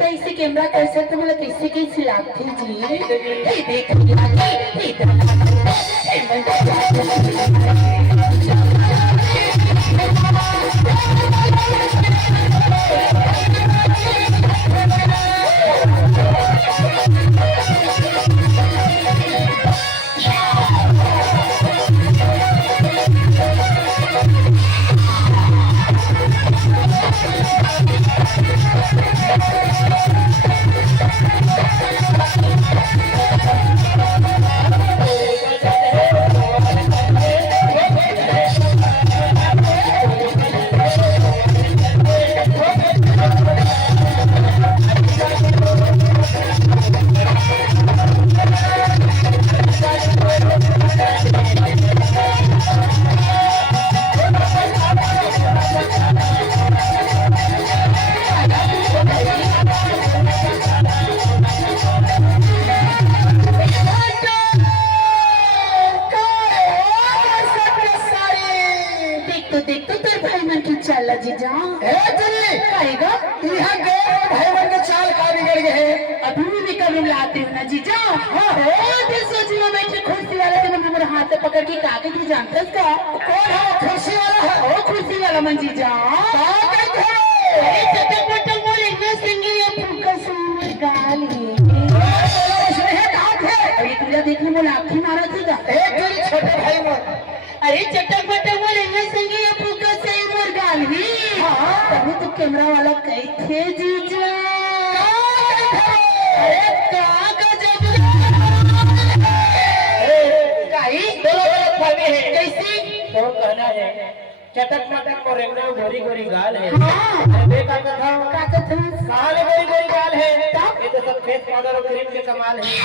कैसे कैमरा कैसे तो मतलब कैसे कैसे लागते जी हे देख चला जीजा आएगा यहाँ गए भाई बन के चाल का बिगड़ गए अभी भी कभी लाते हो ना जीजा सोच में बैठे खुर्सी वाला से मेरे हाथ से पकड़ के काके की जानता इसका कौन है खुर्सी वाला है ओ खुर्सी वाला मन जीजा चटक पटक बोले मैं सिंगी ये फूका सुन गाली अरे तुझे देखने बोला आँखी मारा थी एक जोड़ी छोटे भाई मोर अरे चटक पटक बोले मैं सिंगी ये फूका से मोर गाली तभी तो कैमरा वाला कही थे जीजा अरे कैसी तो कहना है चटक मटक और रेंगना गोरी गोरी गाल है हाँ का कथा काले गोरी गोरी गाल है ये तो सब फेस पाउडर और क्रीम के कमाल है